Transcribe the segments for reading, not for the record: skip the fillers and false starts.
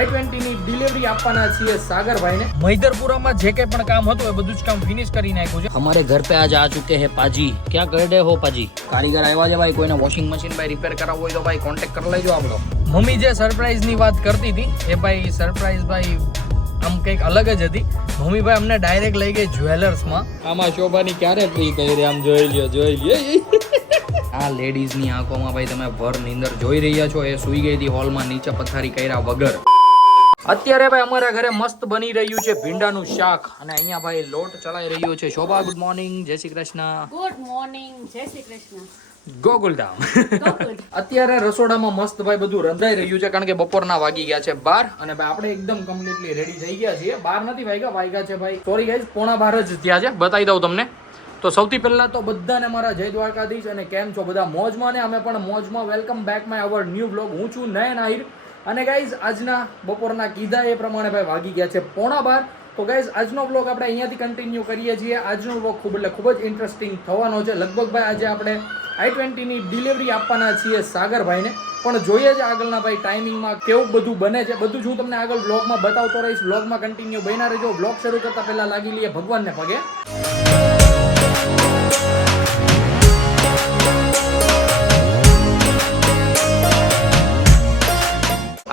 i20 ની delivery આપવાના છીએ સાગરભાઈને। મૈદરપુરામાં જે કંઈ પણ કામ હતું એ બધું જ કામ ફિનિશ કરી નાખ્યું છે। हमारे घर पे आज आ चुके हैं पाजी। क्या कर रहे हो पाजी? कारीगर आया है भाई, कोई वॉशिंग मशीन भाई रिपेयर करावो હોય તો ભાઈ કોન્ટેક્ટ કરી લેજો આપણો। મમ્મી જે સરપ્રાઈઝ ની વાત કરતી હતી એ ભાઈ સરપ્રાઈઝ ભાઈ આમ કંઈક અલગ જ હતી। મમ્મી ભાઈ અમને ડાયરેક્ટ લઈ ગઈ જ્વેલર્સમાં। આમાં શોભાની ક્યારે ફ્રી કરી આમ જોઈ લ્યો આ લેડીઝ ની આંખોમાં ભાઈ તમે ભર નીંદર જોઈ રહ્યા છો। એ સૂઈ ગઈ હતી હોલમાં નીચે પથારી કર્યા વગર। અત્યારે ભાઈ અમારા ઘરે મસ્ત બની રહ્યું છે ભીંડાનું શાક અને અહીંયા ભાઈ લોટ ચડાઈ રહ્યો છે। શોભા ગુડ મોર્નિંગ, જય શ્રી કૃષ્ણ। ગુડ મોર્નિંગ, જય શ્રી કૃષ્ણ। ગોકુલધામ। અત્યારે રસોડામાં મસ્ત ભાઈ બધું રંધાઈ રહ્યું છે કારણ કે બપોરના વાગી ગયા છે 12 અને ભાઈ આપણે એકદમ કમ્પ્લીટલી રેડી થઈ ગયા છીએ। 12 નથી વાગ્યા છે ભાઈ, સોરી ગાઈઝ, 12:15 જ થયા છે। બતાવી દઉં તમને તો સૌથી પહેલા તો બધાને મારા જય દ્વારકાધીશ અને કેમ છો બધા મોજમાં ને અમે પણ મોજમાં। Welcome back my our new blog. હું છું નયન આહિર અને ગાઈઝ આજના બપોરના કીધા એ પ્રમાણે ભાઈ વાગી ગયા છે 12:15। તો ગાઈઝ આજનો બ્લોગ આપણે અહીંયાથી કન્ટિન્યુ કરીએ છીએ। આજનો બ્લોગ ખૂબ જ ઇન્ટરેસ્ટિંગ થવાનો છે। લગભગ ભાઈ આજે આપણે i20 ની ડિલિવરી આપવાના છીએ સાગરભાઈને, પણ જોઈએ છે આગળના ભાઈ ટાઈમિંગમાં કેવું બધું બને છે। બધું જ હું તમને આગળ બ્લોગમાં બતાવતો રહીશ। બ્લોગમાં કન્ટિન્યુ બન્યા રહેજો। બ્લોગ શરૂ કરતા પહેલા લાગી લઈએ ભગવાનને પગે।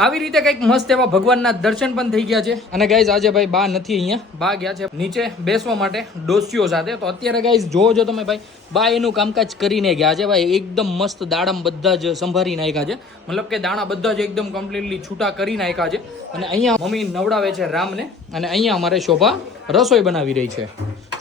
આવી રીતે કંઈક મસ્ત એવા ભગવાનના દર્શન પણ થઈ ગયા છે અને ગાઈઝ આજે ભાઈ બા નથી અહીંયા, બા ગયા છે નીચે બેસવા માટે ડોસીઓ સાથે। તો અત્યારે ગાઈઝ જોજો તમે ભાઈ બા એનું કામકાજ કરીને ગયા છે ભાઈ। એકદમ મસ્ત દાડમ બધા જ સંભાળી નાખ્યા છે, મતલબ કે દાણા બધા જ એકદમ કમ્પ્લીટલી છૂટા કરી નાખ્યા છે। અને અહીંયા મમ્મી નવડાવે છે રામને અને અહીંયા અમારે શોભા રસોઈ બનાવી રહી છે।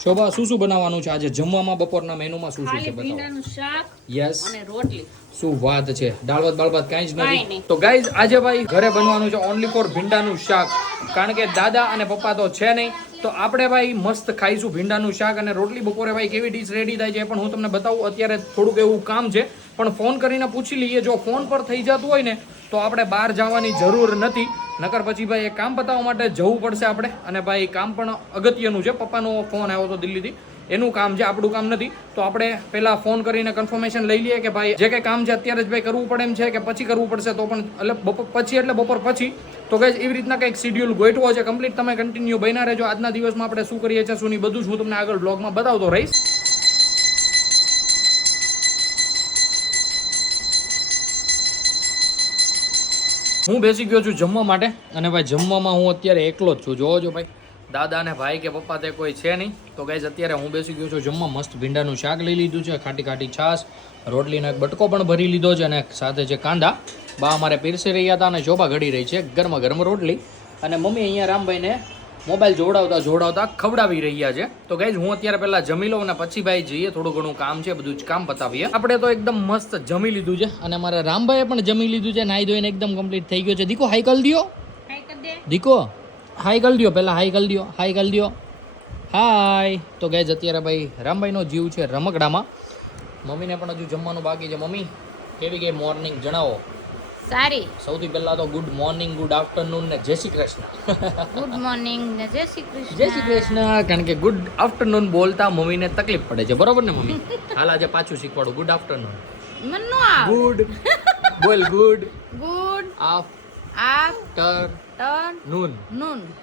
શોભા શું શું બનાવવાનું છે આજે જમવામાં? બપોરના મેનુમાં શું શું છે બતાવો। ભીંડાનું શાક યસ અને રોટલી। શું વાત છે, દાળ ભાત કાંઈ જ નથી। તો ગાઈઝ આજે ભાઈ ઘરે બનવાનું છે ઓનલી ફોર ભીંડાનું શાક, કારણ કે દાદા અને પપ્પા તો છે નહીં। તો આપણે ભાઈ મસ્ત ખાઈશું ભીંડાનું શાક અને રોટલી। બપોરે ભાઈ કેવી ડીશ રેડી થાય છે એ પણ હું તમને બતાવું। અત્યારે થોડુંક એવું કામ છે પણ ફોન કરીને પૂછી લઈએ। જો ફોન પર થઈ જતું હોય ને તો આપણે બહાર જવાની જરૂર નથી, નકર પછી ભાઈ એ કામ પતાવવા માટે જવું પડશે આપણે। અને ભાઈ કામ પણ અગત્યનું છે। પપ્પાનો ફોન આવ્યો હતો દિલ્હીથી, એનું કામ છે, આપણું કામ નથી। તો આપણે પહેલા ફોન કરીને કન્ફર્મેશન લઈ લઈએ કે ભાઈ જે કંઈ કામ છે અત્યારે જ ભાઈ કરવું પડે એમ છે કે પછી કરવું પડશે। તો પણ એટલે બપોર પછી તો ગાઈઝ એવી રીતના કંઈક શિડ્યુલ ગોઠવો છે કમ્પ્લીટ। તમે કન્ટિન્યુ બન્યા રહેજો। આજના દિવસમાં આપણે શું કરીએ છીએ શું નહીં બધું જ હું તમને આગળ બ્લોગમાં બતાવતો રહીશ। હું બેસી ગયો છું જમવા માટે અને ભાઈ જમવામાં હું અત્યારે એકલો જ છું। જોવો ભાઈ દાદા ને ભાઈ કે પપ્પા તે કોઈ છે નહીં। તો ગાઈઝ અત્યારે હું બેસી ગયો છું જમવા। મસ્ત ભીંડાનું શાક લઈ લીધું છે, ખાટી છાશ, રોટલીનો એક બટકો પણ ભરી લીધો છે અને સાથે છે કાંદા। બા અમારે પીરસી રહ્યા હતા અને શોભા ઘડી રહી છે ગરમ રોટલી અને મમ્મી અહીંયા રામભાઈને મોબાઈલ જોડાવતા ખવડાવી રહ્યા છે। તો ગાઈઝ હું અત્યારે પહેલા જમી લઉં અને પછી ભાઈ જઈએ, થોડું ઘણું કામ છે બધું જ કામ પતાવીએ। આપણે તો એકદમ મસ્ત જમી લીધું છે અને અમારા રામભાઈએ પણ જમી લીધું છે, નાઈ ધોઈને એકદમ કમ્પ્લીટ થઈ ગયો છે। દીકો હાઈ કલ દિયો, દીકો હાઈ કલ દિયો, પહેલા હાઈ કલ દિયો હાય। તો ગાઈઝ અત્યારે ભાઈ રામભાઈનો જીવ છે રમકડામાં। મમ્મીને પણ હજુ જમવાનું બાકી છે। મમ્મી કેવી ગઈ મોર્નિંગ જણાવો। સારી। સૌથી પહેલા તો ગુડ મોર્નિંગ, ગુડ આફ્ટરનૂન ને જય શ્રી કૃષ્ણ। ગુડ મોર્નિંગ ને જય શ્રી કૃષ્ણ। જય શ્રી કૃષ્ણ, કારણ કે ગુડ આફ્ટરનૂન બોલતા મમ્મીને તકલીફ પડે છે, બરોબર ને મમ્મી? હાલ આજે પાછું શીખવાડું, ગુડ આફ્ટરનૂન। મનનો આવ ગુડ બોલ, good afternoon,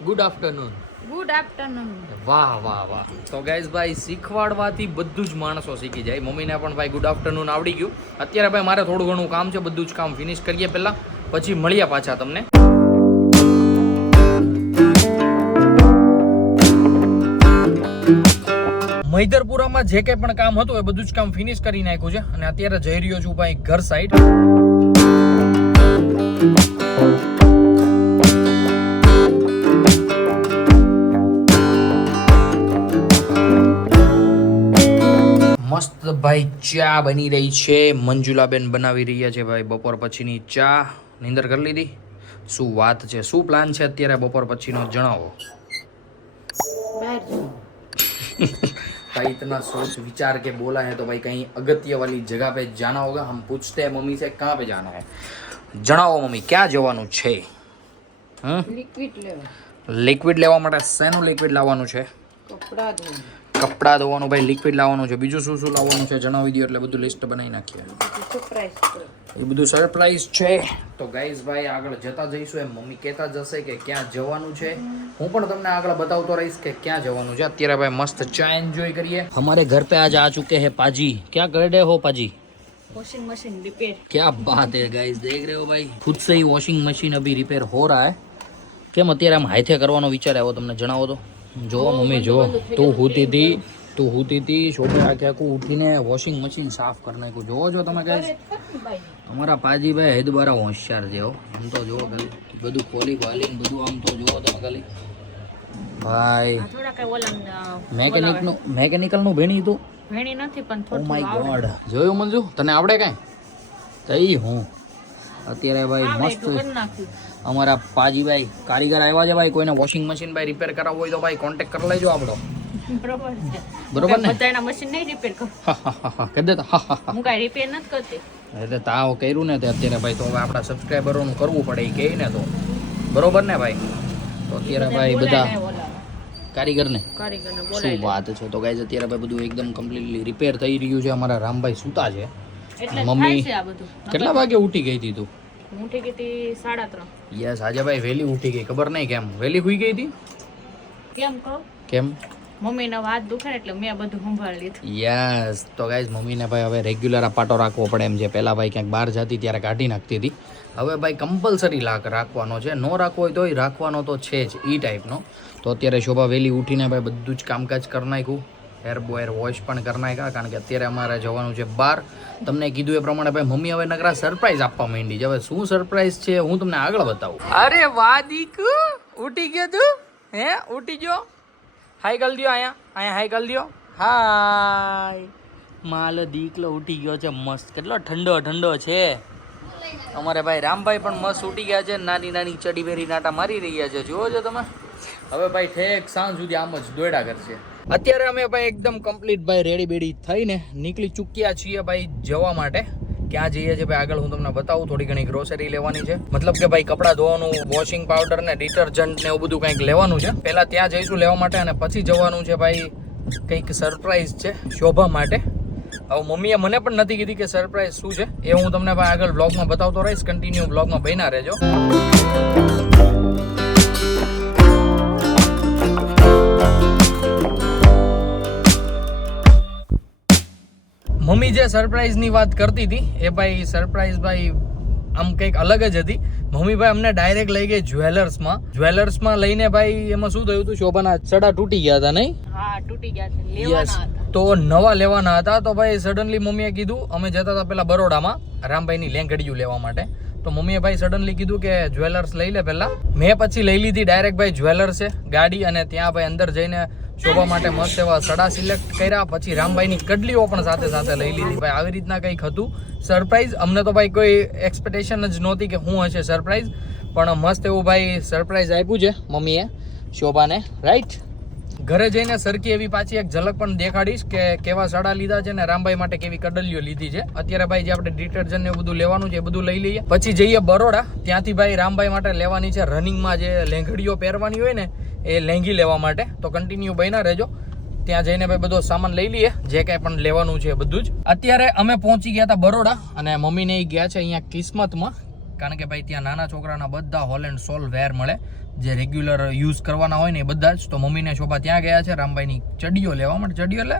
good afternoon, good afternoon. વાહ। તો ગાઈઝ ભાઈ શીખવાડવાથી બધું જ માણસો શીખી જાય। મમ્મીને પણ ભાઈ ગુડ આફ્ટરનૂન આવડી ગયું। અત્યારે ભાઈ મારે થોડું ઘણું કામ છે, બધું જ કામ ફિનિશ કરીએ પહેલા, પછી મળીએ પાછા તમને। મૈદરપુરામાં જે કંઈ પણ કામ હતું એ બધું જ કામ ફિનિશ કરી નાખ્યું છે અને અત્યારે જઈ રહ્યો છું ભાઈ ઘર સાઈડ। મસ્ત ભાઈ ચા બની રહી છે, મંજુલાબેન બનાવી રહ્યા છે ભાઈ બપોર પછીની ચા। નીંદર કરી લીધી? શું વાત છે, શું પ્લાન છે અત્યારે બપોર પછીનો જણાવો। भाई इतना सोच विचार के बोला है तो भाई कहीं अगत्य वाली जगह पे जाना होगा। हम पूछते हैं मम्मी से कहाँ पे जाना है, जણાવો મમ્મી ક્યાં જવાનું છે? લિક્વિડ લેવા। લિક્વિડ લેવા માટે શેનું લિક્વિડ લાવવાનું છે? કપડાં ધોવાનું ભાઈ લિક્વિડ લાવવાનું છે, બીજું શું શું લાવવાનું છે જણાવી દો એટલે બધું લિસ્ટ બનાવી નાખીએ. એ બધું સરપ્રાઈઝ છે. તો ગાઈઝ ભાઈ આગળ જતા જઈશું એમ મમ્મી કહેતા જશે કે ક્યાં જવાનું છે, હું પણ તમને આગળ બતાવતો રહીશ કે ક્યાં જવાનું છે. અત્યારે ભાઈ મસ્ત ચા એન્જોય કરીએ. हमारे घर पे आज आ चुके हैं पाजी. क्या कर रहे हो पाजी? Washing machine repair. क्या बात है गाइस, देख रहे हो भाई खुद से ही वॉशिंग मशीन अभी रिपेयर हो रहा है. કેમ અત્યારે આમ હાથે કરવાનો વિચાર આવ્યો તમને જણાવો તો. જો મમ્મી જો તું હુતી હતી શોભે આખે આખું ઉઠીને વોશિંગ મશીન સાફ કરી નાખ્યું. જોવો છો તમે ગાઈસ, તમારા પાજીભાઈ હેદબારા હોશિયાર છે હો. આમ તો જુઓ ખાલી બધું ખોલી ખોલીને બધું આમ તો જુઓ તમે ખાલી ભાઈ. થોડા કઈ ઓલા મેકેનિકલનું ભેણી તું ભેણી નથી પણ ઓ થોડું માય ગોડ. જોયું મંજુ તને આવડે કાંઈ? તઈ હું અત્યારે ભાઈ મસ્ત અમારા પાજીભાઈ કારીગર આવ્યા છે ભાઈ. કોઈને વોશિંગ મશીન ભાઈ રિપેર કરાવવું હોય તો ભાઈ કોન્ટેક્ટ કરી લેજો આપણો. બરોબર છે. બરોબર ને? બધાના મશીન નહીં રિપેર કરું. કહી દેતા હું કાંઈ રિપેર નથી કરતી. એટલે તાવ કર્યું ને તે અત્યારે ભાઈ તો હવે આપણા સબસ્ક્રાઈબરોનું કરવું પડે એ કહે ને તો બરોબર ને ભાઈ. તો અત્યારે ભાઈ બધા કારીગરને શું વાત છે. તો ગાઈઝ અત્યારે ભાઈ બધું એકદમ કમ્પ્લીટલી રિપેર થઈ રહ્યું છે. અમારા રામભાઈ સૂતા છે. મમ્મી કેટલા વાગે ઉઠી ગઈ હતી તું? ઉઠી ગઈ હતી 3:30. યસ આજે ભાઈ વહેલી ઉઠી ગઈ. ખબર નહીં કેમ વહેલી સુઈ ગઈ હતી. કેમ કહું? કેમ? મમ્મીનો હાથ દુખે ને એટલે મેં બધું સંભાળી લીધું. યસ. તો ગાઈઝ મમ્મીને ભાઈ હવે રેગ્યુલર પાટો રાખવો પડે એમ છે. પહેલાં ભાઈ ક્યાંક બહાર જતી ત્યારે કાઢી નાખતી હતી. હવે ભાઈ કમ્પલસરી રાખવાનો છે. ન રાખવો હોય તોય રાખવાનો તો છે જ એ ટાઈપનો. તો અત્યારે શોભા વહેલી ઉઠીને ભાઈ બધું જ કામકાજ કરી નાખ્યું. હેર વોશ પણ કરી નાખ્યા કારણ કે અત્યારે અમારે જવાનું છે બહાર. તમને કીધું એ પ્રમાણે ભાઈ મમ્મી હવે નકરા સરપ્રાઈઝ આપવા માંડી છે. હવે શું સરપ્રાઈઝ છે હું તમને આગળ બતાવું. અરે વાહ દીકુ ઉઠી ગયો તું? હે ઉઠી ગયો? હાય કર દો અહીંયા હાય કર દો. હાય માલો દીકલો ઉઠી ગયો છે મસ્ત. કેટલો ઠંડો ઠંડો છે. અમારે ભાઈ રામભાઈ પણ મસ્ત ઉઠી ગયા છે. નાની નાની ચડી બેરી નાટા મારી રહ્યા છે. જુઓ છો તમે. હવે ભાઈ ઠેક સાંજ સુધી આમ જ દોડા કરશે. અત્યારે અમે ભાઈ એકદમ કમ્પ્લીટ ભાઈ રેડી બેડી થઈને નીકળી ચૂક્યા છીએ ભાઈ જવા માટે. ક્યાં જઈએ છીએ ભાઈ આગળ હું તમને બતાવું. થોડી ઘણી ગ્રોસરી લેવાની છે. મતલબ કે ભાઈ કપડાં ધોવાનું, વોશિંગ પાવડર ને ડિટર્જન્ટ ને એવું બધું કંઈક લેવાનું છે. પહેલા ત્યાં જઈશું લેવા માટે અને પછી જવાનું છે ભાઈ કંઈક સરપ્રાઈઝ છે શોભા માટે. હવે મમ્મીએ મને પણ નથી કીધી કે સરપ્રાઈઝ શું છે એ હું તમને ભાઈ આગળ બ્લોગમાં બતાવતો રહીશ. કન્ટિન્યુ બ્લોગમાં બન્યા રહેજો. મમ્મી જે સરપ્રાઈઝની વાત કરતી હતી એ ભાઈ સરપ્રાઈઝ ભાઈ આમ કંઈક અલગ જ હતી. મમ્મી ભાઈ અમને ડાયરેક્ટ લઈ ગઈ જ્વેલર્સમાં લઈને ભાઈ એમાં શું થયું હતું શોભાના સડા તૂટી ગયા હતા નહીં? હા તૂટી ગયા છે. લેવાના હતા તો નવા લેવાના હતા. તો ભાઈ સડનલી મમ્મીએ કીધું અમે જતા હતા પેલા બરોડામાં રામભાઈની લેંગડીયું લેવા માટે. તો મમ્મીએ ભાઈ સડનલી કીધું કે જ્વેલર્સ લઈ લે પહેલા. મેં પછી લઈ લીધી ડાયરેક્ટ ભાઈ જ્વેલર્સે ગાડી અને ત્યાં ભાઈ અંદર જઈને શોભા માટે મસ્ત એવા સડા સિલેક્ટ કર્યા. પછી રામભાઈની કડલીઓ પણ સાથે સાથે લઈ લીધી ભાઈ. આવી રીતના કંઈક હતું સરપ્રાઈઝ. અમને તો ભાઈ કોઈ એક્સપેક્ટેશન જ નહોતી કે શું હશે સરપ્રાઈઝ, પણ મસ્ત એવું ભાઈ સરપ્રાઈઝ આપ્યું છે મમ્મીએ શોભાને. રાઈટ. ઘરે જઈને સરખી એવી પાછી એક ઝલક પણ દેખાડીશ કે કેવા સડા લીધા છે ને રામભાઈ માટે કેવી કડલીઓ લીધી છે. અત્યારે ભાઈ જે આપણે ડિટર્જન્ટ ને બધું લેવાનું છે એ બધું લઈ લઈએ. પછી જઈએ બરોડા. ત્યાંથી ભાઈ રામભાઈ માટે લેવાની છે રનિંગમાં જે લેંઘડીઓ પહેરવાની હોય ને એ લેંઘી લેવા માટે. તો કન્ટિન્યુ બન્યા રહેજો. ત્યાં જઈને ભાઈ બધો સામાન લઈ લઈએ જે કાંઈ પણ લેવાનું છે બધું જ. અત્યારે અમે પહોંચી ગયા હતા બરોડા અને મમ્મીને એ ગયા છે અહીંયા કિસ્મતમાં. કારણ કે ભાઈ ત્યાં નાના છોકરાના બધા હોલ એન્ડ સોલ વેર મળે જે રેગ્યુલર યુઝ કરવાના હોય ને એ બધા જ. તો મમ્મીને શોભા ત્યાં ગયા છે રામભાઈની ચડીઓ લેવા માટે. ચડીઓ એટલે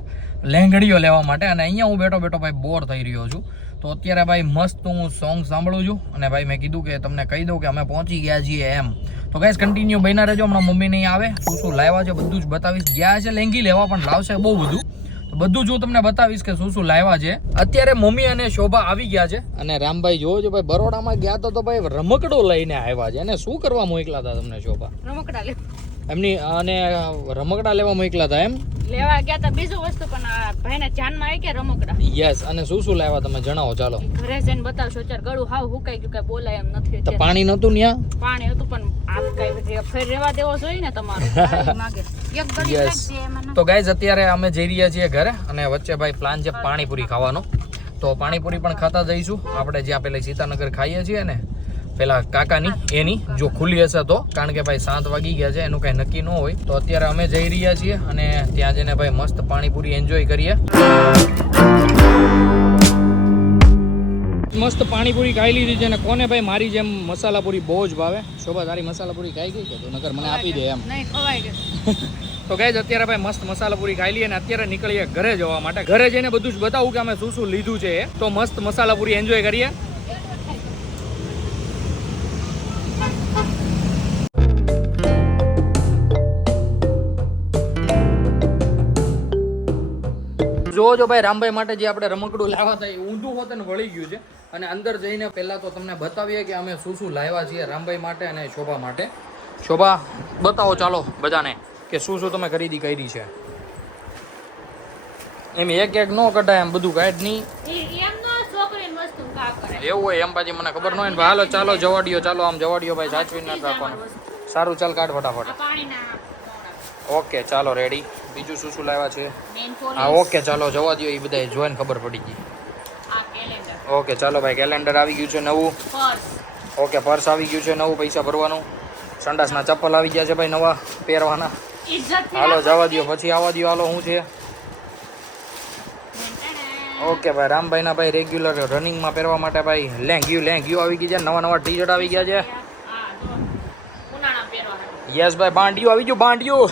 લેંઘડીઓ લેવા માટે. અને અહીંયા હું બેઠો બેઠો ભાઈ બોર થઈ રહ્યો છું. તો અત્યારે ભાઈ મસ્ત હું સોંગ સાંભળું છું અને ભાઈ મેં કીધું કે તમને કહી દઉં કે અમે પહોંચી ગયા છીએ એમ. તો ગાઈસ કન્ટિન્યુ બન્યા રહેજો. હમણાં મમ્મી નહીં આવે શું શું લાવ્યા છે બધું જ બતાવીશ. ગયા છે લેંગી લેવા પણ લાવશે બહુ બધું. તો બધું જ હું તમને બતાવીશ કે શું શું લાવ્યા છે. અત્યારે મમ્મી અને શોભા આવી ગયા છે અને રામભાઈ જોવો છો ભાઈ બરોડામાં ગયા તો ભાઈ રમકડો લઈને આવ્યા છે. અને શું કરવા મોકલા હતા તમને શોભા? રમકડા એમની અને રમકડા લેવા મોકલા હતા એમ? લેવા ગયા હતા બીજું વસ્તુ પણ આ ભાઈને ધ્યાનમાં આવી કે રમકડા. યસ. અને શું શું લાવ્યા તમે જણાવો ચાલો. ઘરે જઈને બતાવશો. અત્યારે ગળું હાવ હુકાઈ ગયું કઈ બોલાય એમ નથી. તો પાણી નતું ત્યાં? પાણી હતું પણ આ કઈ ફેર રહેવા દેવો જોઈએ ને તમારું. તો ગાઈઝ અત્યારે અમે જઈ રહ્યા છીએ ઘરે અને વચ્ચે ભાઈ પ્લાન છે પાણીપુરી ખાવાનો. તો પાણીપુરી પણ ખાતા જઈશું આપણે જ્યાં પેલા સીતાનગર ખાઈએ છીએ ને પેલા કાકાની એની જો ખુલ્લી હશે તો, કારણ કે ભાઈ 7 વાગી ગયા છે, એનું કઈ નક્કી ન હોય. તો અત્યારે અમે જઈ રહ્યા છીએ અને ત્યાં જઈને ભાઈ મસ્ત પાણીપુરી એન્જોય કરીએ. મસ્ત પાણીપુરી ખાઈ લીધી છે અને કોને ભાઈ મારી જેમ મસાલાપુરી બહુ જ ભાવે. શોભા તારી મસાલાપુરી ખાઈ ગઈ કે તો નકર મને આપી દે એમ. નહીં ખવાઈ ગયું. તો ગાઈઝ અત્યારે ભાઈ મસ્ત મસાલાપુરી ખાઈ લઈએ અને અત્યારે નીકળીએ ઘરે જવા માટે. ઘરે જઈને બધું જ બતાવું કે અમે શું શું લીધું છે. તો મસ્ત મસાલાપુરી એન્જોય કરીએ. જો ભાઈ રામભાઈ માટે જે આપણે રમકડું લાવવા હતા એ ઊંધું હોત ને વળી ગયું છે. અને અંદર જઈને પહેલા તો તમને બતાવીએ કે અમે શું શું લાવ્યા છીએ રામભાઈ માટે અને શોભા માટે. શોભા બતાવો ચાલો બધાને કે શું શું તમે ખરીદી કરી છે. એમ એક એક નો કઢાય, એમ બધું કાઢ નહીં એવું હોય એમ પાછી મને ખબર ન હોય ને. હાલો ચાલો જવાડીઓ, ચાલો આમ જવાડીઓ ભાઈ સાચવીને ના રાખવાનું. સારું ચાલ કાઢ ફટાફટ. ઓકે ચાલો રેડી. બીજું શું શું લાવ્યા છે? હા ઓકે ચાલો જવા દો, એ બધા જોઈને ખબર પડી ગઈ. ઓકે ચાલો ભાઈ કેલેન્ડર આવી ગયું છે નવું. ઓકે પર્સ આવી ગયું છે નવું, પૈસા ભરવાનું. સંડાસના ચપ્પલ આવી ગયા છે ભાઈ નવા પહેરવાના. હાલો જવા દો, પછી આવવા દો. હાલો શું છે? ઓકે ભાઈ રામભાઈના ભાઈ રેગ્યુલર રનિંગમાં પહેરવા માટે ભાઈ લેંગ્યુ આવી ગઈ છે. નવા ટી શર્ટ આવી ગયા છે. યસ ભાઈ બાંડિયું આવી ગયું, બાંડિયું.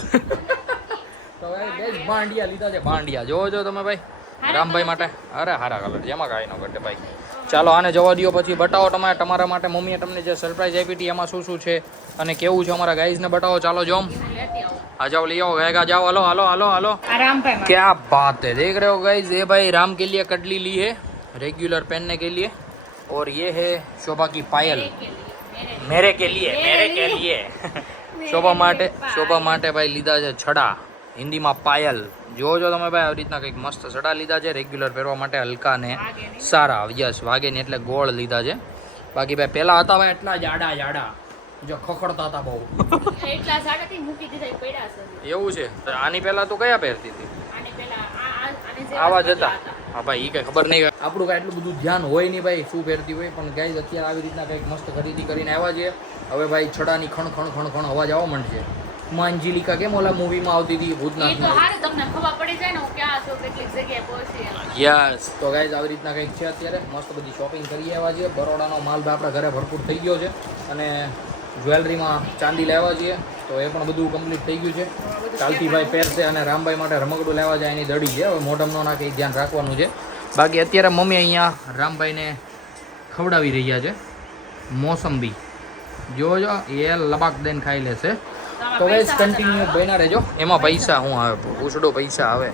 તો ભાઈ બેસ બાંડિયા લીધા છે, બાંડિયા જોવો તમે ભાઈ રામભાઈ માટે. અરે હારા કલર જેમાં કાંઈ ન ઘટે ભાઈ. ચાલો આને જવા દો, પછી બતાવો તમારા માટે મમ્મીએ તમને જે સરપ્રાઈઝ આપી હતી એમાં શું શું છે અને કેવું છે અમારા ગાઈઝને બતાવો. ચાલો જોમ आ जाओ ले आओ गाय जाओ. हेलो हेलो हेलो हेलो क्या बात है, देख रहे हो गाइज ये भाई राम के लिए कटली ली है रेगुलर पहनने के लिए. और ये है शोभा की पायल मेरे के लिए શોભા માટે ભાઈ લીધા છે છડા, હિન્દીમાં પાયલ. જોજો તમે ભાઈ આવી રીતના કંઈક મસ્ત છડા લીધા છે રેગ્યુલર પહેરવા માટે, હલકા ને સારા. યસ વાગે ને એટલે ગોળ લીધા છે. બાકી ભાઈ પેલા હતા ભાઈ એટલા જાડા જો ખખડતા હતા બહુ. એટલા સાડાથી મૂકી દીધા પડ્યા છે. એવું છે? આની પહેલા તો કયા પહેરતી હતી? આની પહેલા આને જે આવા જ હતા. હા ભાઈ એ કઈ ખબર નહીં, આપણું કાંઈ એટલું બધું ધ્યાન હોય નહીં ભાઈ શું પહેરતી હોય. પણ ગાઈઝ અત્યારે આવી રીતના કંઈક મસ્ત ખરીદી કરીને આવ્યા છે. હવે ભાઈ છડાની ખણ અવાજ આવવા માંડશે. માંજલિકા કેમ ઓલા મૂવીમાં આવતી હતી ભૂતનાથમાં. તમને ખબર પડી જાય ને હું ક્યાં છું, કેટલી જગ્યાએ પહોંચી. યસ તો ગાઈઝ આવી રીતના કંઈક છે. અત્યારે મસ્ત બધી શોપિંગ કરી આવ્યા છે. બરોડાનો માલ આપણા ઘરે ભરપૂર થઈ ગયો છે અને જ્વેલરીમાં ચાંદી લેવા છીએ તો એ પણ બધું કમ્પ્લીટ થઈ ગયું છે. કાલથી ભાઈ પહેરશે અને રામભાઈ માટે રમકડું લેવા જાય એની દડી છે. હવે મોઢમ ન નાખે ધ્યાન રાખવાનું છે. બાકી અત્યારે મમ્મી અહીંયા રામભાઈને ખવડાવી રહ્યા છે મોસંબી. જોજો એ લબાક દઈને ખાઈ લેશે. તો ગાઈસ કન્ટિન્યુ બન્યા રહેજો. એમાં પૈસા શું આવે? પૂછડો પૈસા આવે.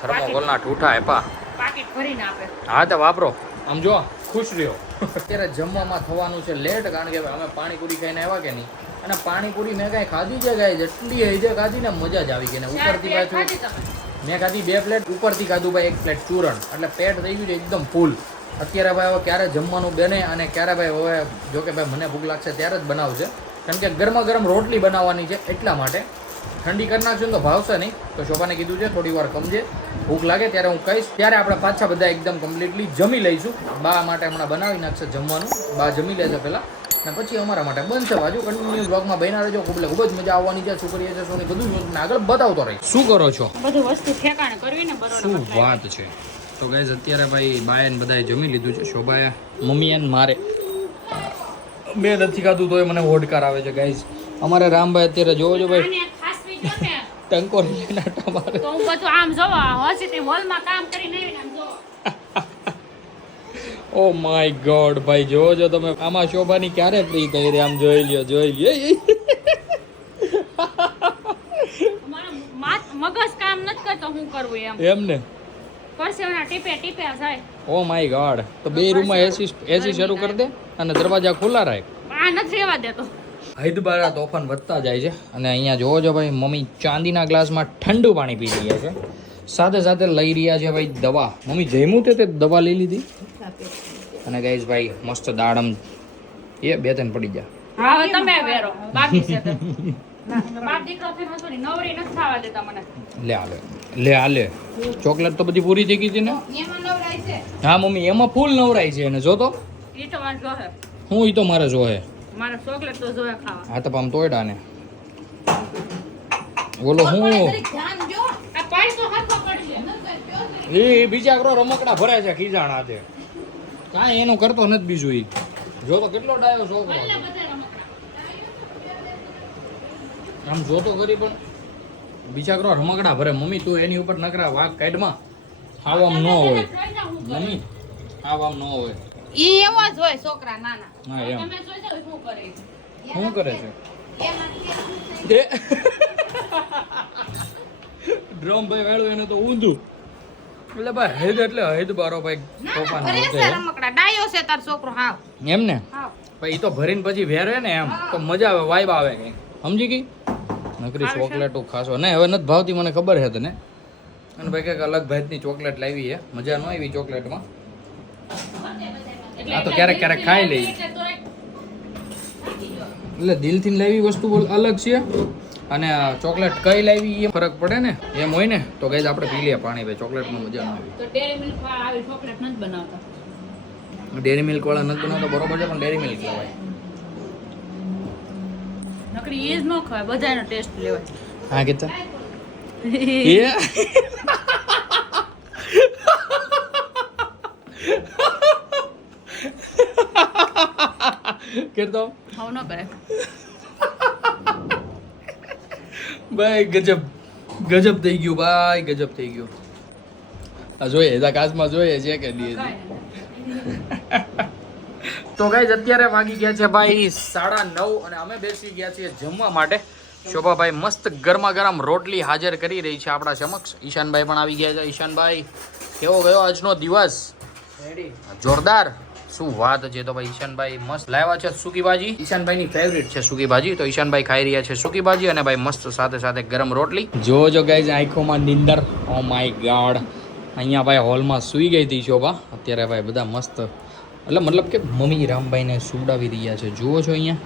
થર્મોકોલના ઠૂઠા એપા પાકીટ ભરીને આપે. હા તો વાપરો. આમ જો ખુશ રહ્યો. અત્યારે જમવામાં થવાનું છે લેટ, કારણ કે અમે પાણીપુરી ખાઈને આવ્યા કે નહીં. અને પાણીપુરી મેં કાંઈ ખાધી છે ગાય જેટલી હૈજે ખાધી ને મજા જ આવી ગઈ. ને ઉપરથી પાછું મેં ખાધી 2 પ્લેટ, ઉપરથી ખાધું ભાઈ 1 પ્લેટ ચૂરણ. એટલે પેટ થઈ ગયું છે એકદમ ફૂલ. અત્યારે ભાઈ હવે ક્યારે જમવાનું બને અને ક્યારે ભાઈ હવે જો કે ભાઈ મને ભૂખ લાગશે ત્યારે જ બનાવશે, કારણ કે ગરમા ગરમ રોટલી બનાવવાની છે એટલા માટે. ઠંડી કરી નાખશું તો ભાવશે નહીં. તો શોભાને કીધું છે થોડી વાર કમજે, ભૂખ લાગે ત્યારે હું કહીશ, ત્યારે આપણે પાછા બધા એકદમ કમ્પ્લીટલી જમી લઈશું. બા માટે હમણાં બનાવી નાખશે જમવાનું. બા જમી લેશે પહેલાં અને પછી અમારા માટે બનશે. બાજુ કન્ટિન્યુ બ્લોગમાં બન્યા રહેજો. ખૂબ જ મજા આવવાની છે. શું કરીએ છીએ શું બધું આગળ બતાવતો રહી. શું કરો છો? બધું વસ્તુ ઠેકાણે કરવી ને બરોબર. શું વાત છે. તો ગાઈઝ અત્યારે ભાઈ બાયન બધાએ જમી લીધું છે. શોભાએ, મમ્મીએ મારે મેં નથી ખાધું તોય મને હોડકાર આવે છે ગાઈઝ. અમારે રામભાઈ અત્યારે જોવો છો ભાઈ ટંકો લઈને તમારે તો હું બધું આમ જોવા હોસ્પિટલ હોલમાં કામ કરીને આવીને આમ જોવા. ઓ માય ગોડ ભાઈ જોવો છો તમે. આમાં શોભાની ક્યારે ફ્રી થઈ રહી? આમ જોઈ લ્યો. મગજ કામ નથી કરતો, હું કરવું એમ ને પરસેવના ટીપે જાય. Oh my God. તો 2 રૂમમાં એસી શરૂ કરી દે અને દરવાજા ખુલ્લા રાખ. આ નથી રહેવા દેતો. હૈદબારા તોફાન વધતા જાય છે. અને અહીંયા જોવો છો ભાઈ મમ્મી ચાંદીના ગ્લાસમાં ઠંડુ પાણી પી રહ્યા છે. સાથે સાથે લઈ રહ્યા છે ભાઈ દવા. મમ્મી જમ્યું તે દવા લઈ લીધી. અને ગાઈઝ ભાઈ મસ્ત દાડમ એ 2-3 પડી જા. હવે તમે વેરો બાકી છે તો બાપ દીકરો થઈને હસોની નવરી નથી થવા દેતા મને. લે ચોકલેટ તો બધી પૂરી થઈ ગઈ છે ને. હા મમ્મી એમાં ફૂલ નવરાય છે. અને જો તો એ તો વાંધો હે. હું ઈ તો મારે જોહે. મારે ચોકલેટ તો જોયા ખાવા. હા તો આમ તોયડા ને બોલો હું આ પાણી તો હાથમાં પડી લે. એ બીજા કરો રમકડા ભરે છે ખીજાણા છે કાંઈ એનું કરતો નથી બીજું ઈ જો તો કેટલો ડાયો છોકરો બધા રમકડા. આમ જોતો કરી પણ બીજા કરો રમકડા ભરે મમ્મી તું એની ઉપર નકરા વાઘ કાઢમાં હાવ આમ ન હોય મમ્મી હાવ આમ ન હોય ઈ એવો જ હોય છોકરા નાના. હા એમ તમે જોજો શું કરે છે. શું કરે છે ડ્રમ ભાઈ વેળું એને તો ઊંધું એટલે ભાઈ હેદ એટલે હેદ બારો ભાઈ તોફાન ભરે હોતે છે રમકડા. ડાયો છે તાર છોકરો હાવ. એમ ને હાવ. ભાઈ ઈ તો ભરીને પછી વેરે ને એમ તો મજા આવે વાઈબ આવે કઈ સમજી ગઈ નકરી ચોકલેટો ખાસો ને હવે નથી ભાવતી મને ખબર છે તને અને ભાઈ કંઈક અલગ ભાતની ચોકલેટ લાવી છે મજા ન આવી ચોકલેટમાં આ તો ક્યારેક ક્યારેક ખાઈ લઈ એટલે દિલથી લાવી વસ્તુ અલગ છે અને ચોકલેટ કઈ લાવી એ ફરક પડે ને એમ હોય ને તો ગઈ આપણે પી લઈએ પાણી ભાઈ ચોકલેટમાં મજા ન આવી તો ડેરી મિલ્ક આવી ચોકલેટ નથી બનાવતા. ડેરી મિલ્ક વાળા નથી બનાવતા બરોબર છે પણ ડેરી મિલ્ક લેવાય નકરી એ જ ન ખવાય બધાનો ટેસ્ટ લેવાય. હા કેતા કેતો હાવ ન કરે. ભાઈ ગજબ ગજબ થઈ ગયું ભાઈ ગજબ થઈ ગયું આ જોઈએ એના કાચમાં જોઈએ છે કે દે તો ગાઈઝ અત્યારે વાગી ગયા છે ભાઈ 9:30 અને અમે બેસી ગયા છીએ જમવા માટે શોભાભાઈ મસ્ત ગરમા ગરમ રોટલી હાજર કરી રહી છે આપણા સમક્ષ ઈશાનભાઈ પણ આવી ગયા છે ઈશાનભાઈ કેવો ગયો આજનો દિવસ જોરદાર શું વાત છે તો ભાઈ ઈશાનભાઈ મસ્ત લાવ્યા છે સૂકી ભાજી ઈશાનભાઈની ફેવરિટ છે સૂકી ભાજી તો ઈશાનભાઈ ખાઈ રહ્યા છે સૂકી ભાજી અને ભાઈ મસ્ત સાથે સાથે ગરમ રોટલી જો ગાઈઝ આંખોમાં નીંદર ઓ માય ગોડ અહીંયા ભાઈ હોલમાં સૂઈ ગઈ હતી શોભા અત્યારે ભાઈ બધા મસ્ત એટલે મતલબ કે મમ્મી રામભાઈને સુવડાવી રહ્યા છે જુઓ છો અહીંયા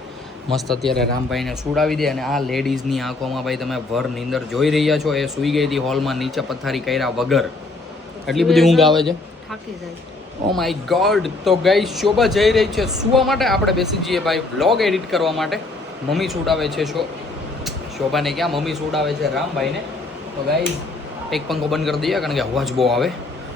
મસ્ત અત્યારે રામભાઈને સુવડાવી દે અને આ લેડીઝની આંખોમાં ભાઈ તમે ભર નીંદર જોઈ રહ્યા છો એ સૂઈ ગઈ હતી હોલમાં નીચે પથારી કર્યા વગર એટલી બધી ઊંઘ આવે છે થાકી જાય. ઓ માય ગોડ તો ગાઈસ શોભા જઈ રહી છે સુવા માટે આપણે બેસી જઈએ ભાઈ વ્લોગ એડિટ કરવા માટે મમ્મી સુડાવે છે શોભાને ક્યાં મમ્મી સુડાવે છે રામભાઈને તો ગાઈસ એક પંખો બંધ કરી દઈએ કારણ કે અવાજ બહુ આવે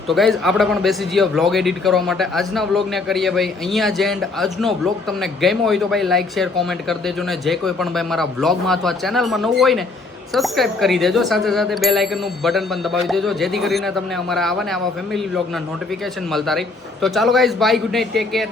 તો ગાઈસ આપણે પણ બેસી જઈએ વ્લોગ એડિટ કરવા માટે આજના વ્લોગને કરીએ ભાઈ અહીંયા જ એન્ડ આજનો વ્લોગ તમને ગમ્યો હોય તો ભાઈ લાઈક શેર કોમેન્ટ કરી દેજો ને જે કોઈ પણ ભાઈ મારા વ્લોગમાં અથવા ચેનલમાં નવું હોય ને સબસ્ક્રાઇબ કરી દેજો સાથે સાથે બેલ આઇકનનું બટન પણ દબાવી દેજો જેથી કરીને તમને અમારા આવા ને આવા ફેમિલી વ્લોગના નોટિફિકેશન મળતા રહે તો ચાલો guys bye good night take care